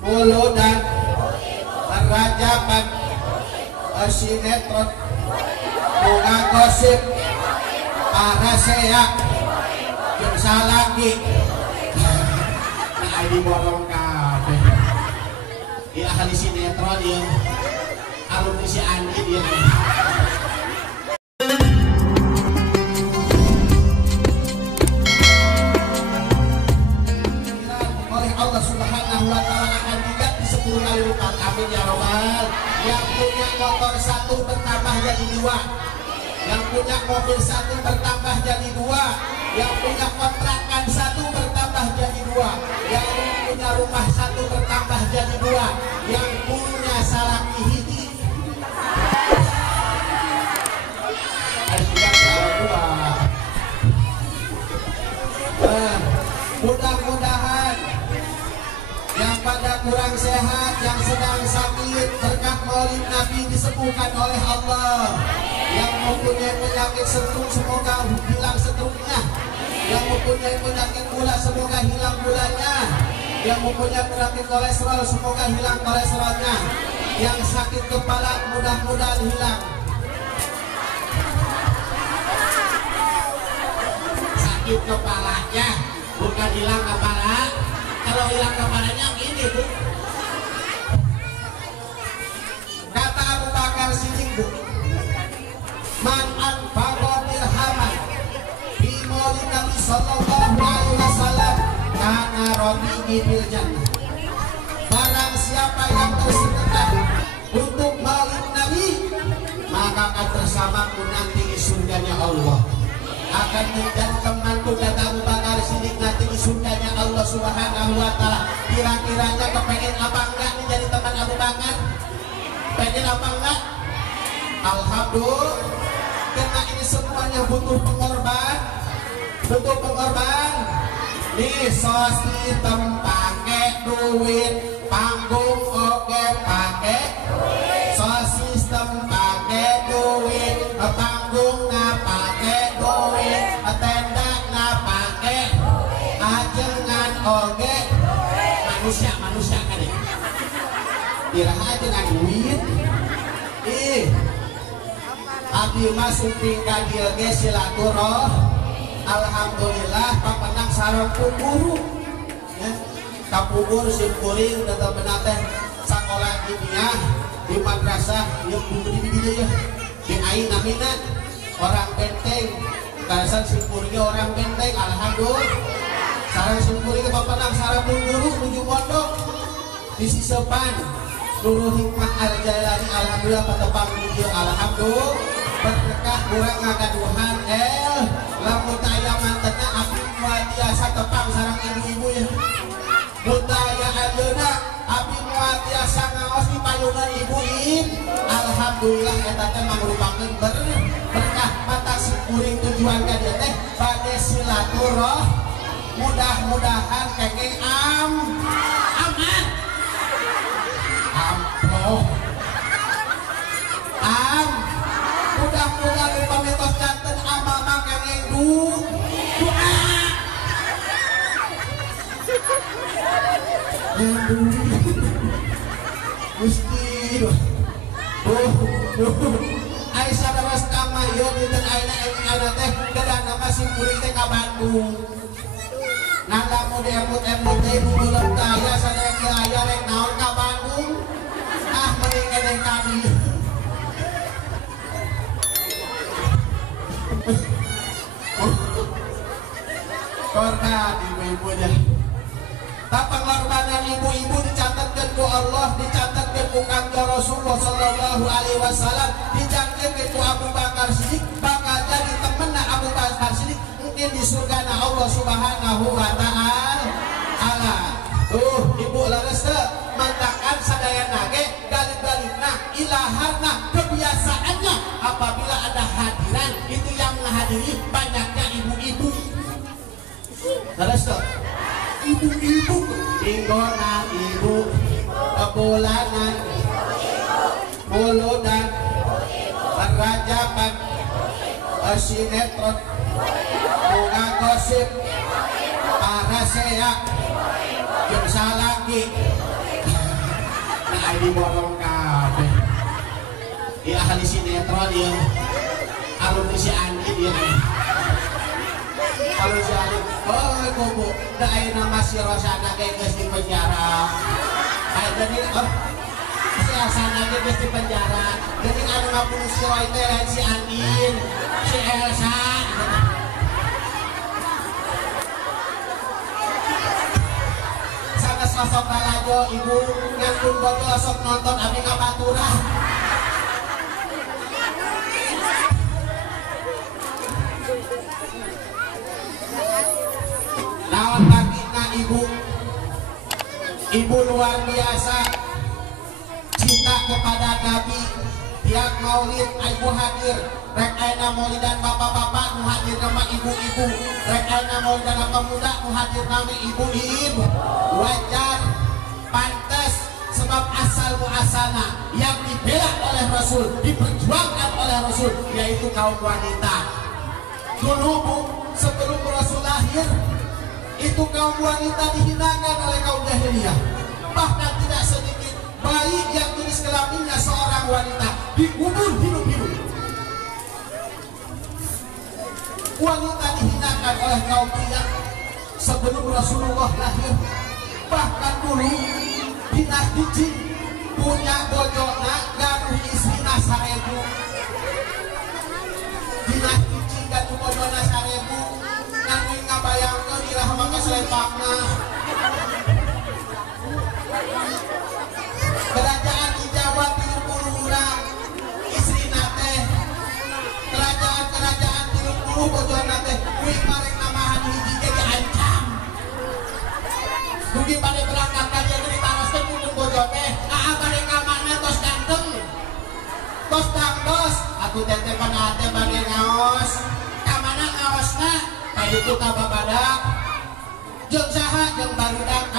mulu dan rajapan sinetron bunga gosip parasea jeung salaki nah di borong kabeh ieu ahli sinetron ieu alumni si Andi ieu oleh Allah Subhanahu wa taala akan diganti 10 kali lipat. Amin ya robbal. Yang punya motor 1 bertambah jadi 2, yang punya mobil 1 bertambah jadi 2, yang punya kontrakan 1 bertambah jadi 2, yang punya rumah 1 bertambah jadi 2, yang punya salaki hiji mudah-mudahan yang pada kurang sehat, yang sedang sakit, berkah maulid Nabi disembuhkan oleh Allah. Yang mempunyai penyakit stroke semoga hilang stroke-nya. Yang mempunyai penyakit gula semoga hilang gulanya. Yang mempunyai penyakit kolesterol semoga hilang kolesterolnya. Yang sakit kepala mudah-mudahan hilang. Sakit kepalanya bukan hilang kepala. Kalau hilang kepalanya gini bu, kata Abu Bakar Siddiq bu, man anfaqa dirhaman fi maulid Nabi sallallahu alaihi wasallam kana rabihi bil jannah. Barang siapa yang bersedekah untuk maulid Nabi, maka akan bersamaku nanti di surganya Allah. Akan menjadi temanku kata Abu Bakar Siddiq nanti di surganya Allah Subhanahu wa taala. Kira-kiranya kepengen apa enggak menjadi teman Abu Bakar? Pengen apa enggak? Alhamdulillah. Karena ini semuanya butuh pengorban. Butuh pengorban. Di sos sistem pakai duit, panggung oke pakai duit. Sos sistem pakai duit, panggung nggak pakai duit, tenda nggak pakai duit, ajengan oke manusia kan ya. Kira ajengan duit. Abdi masuk tingkat dia ge silaturahmi. Alhamdulillah papanang sareng guru ya. Kapubur simkuring tetap benateh sakola ilmiah di madrasah yang di ya. Di aing namina orang Benteng. Karasan simkuringnya orang Benteng. Alhamdulillah. Sareng simkuring papanang sareng guru menuju pondok di Sisepan. Nurul Hikmah Al-Jailani alhamdulillah patepang di alhamdulillah. Berkah kurang ngagaduhan lamun taya mantenna abdi moal tiasa tepang sareng ibu-ibu ya. Budaya ayeuna abdi moal tiasa ngaos di payungan ibu-ibu. Alhamdulillah eta teh mangrupakeun berkah mata kuring tujuan ka dieu teh bade silaturahmi. Mudah-mudahan kenging aman. Mudah-mudahan pamitos janten amama kenging doa. Gusti Aisyah dawas kamayo dinten ayeuna teh kedana masih kuring teh ka Bandung. Nah lamun diemut-emut teh belum kaya sadaya kaya rek naon ka Bandung. Ah mending keneh ka dieu. Korna ibu-ibu deh. Pengorbanan ibu-ibu dicatatkan ku Allah, dicatatkan ku Kanjeng Rasulullah sallallahu alaihi wasallam, dicatatkan ku Abu Bakar Siddiq, bakal jadi temenna Abu Bakar Siddiq mungkin di surgana Allah Subhanahu wa taala. Ibu leres teh mantakan sadayana ge galib-galibna ilaharna kebiasaannya apabila ada hadiran itu yang menghadiri banyaknya ibu-ibu. Leres teh ibu-ibu inggonan ibu kebulanan muludan rajapan sinetron bunga gosip parasea jeung salaki jadi bodong kabeh. Iya ahli sinetron ya. Alumni si Andi dia nih. Kalau si Andi, oh kubu, dah nama si Rosana kayak guys di penjara. Kayak jadi, si Rosana kayak guys di penjara. Jadi anu ngabunuh si Roy teh si Andin, si Elsa. Sana sosok balajo ibu ngangkung botol sok nonton abdi ngabaturan. Lawan bagina ibu luar biasa cinta kepada Nabi tiap maulid ibu hadir rek ayeuna maulidan bapak-bapak nu hadir nama ibu-ibu rek ayeuna maulidan pemuda nu hadir nama ibu-ibu wajar pantas sebab asal muasana yang dibela oleh Rasul diperjuangkan oleh Rasul yaitu kaum wanita dulu bu sebelum Rasul lahir itu kaum wanita dihinakan oleh kaum jahiliyah. Bahkan tidak sedikit bayi yang jenis kelaminnya seorang wanita dikubur hidup-hidup. Wanita dihinakan oleh kaum pria sebelum Rasulullah lahir. Bahkan dulu dinasti Jin punya bojona ganuh istrina 1000. Dinasti Jin ganuh bojona 1000. Nanging ngabayangkeun iraha make selepakna. Kerajaan di Jawa 30 urang istrina teh. Kerajaan 30 bojona teh kuing marek namahan hiji ge diancam. Dugi bade berangkat ka dieu ditaroskeun ku bojo teh. Aa bade ka mana tos ganteng. Tos dangdos atuh teh pada teh bade ngaos. Ka mana ngaosna? Itu kabar badak jeung saha jeung barudak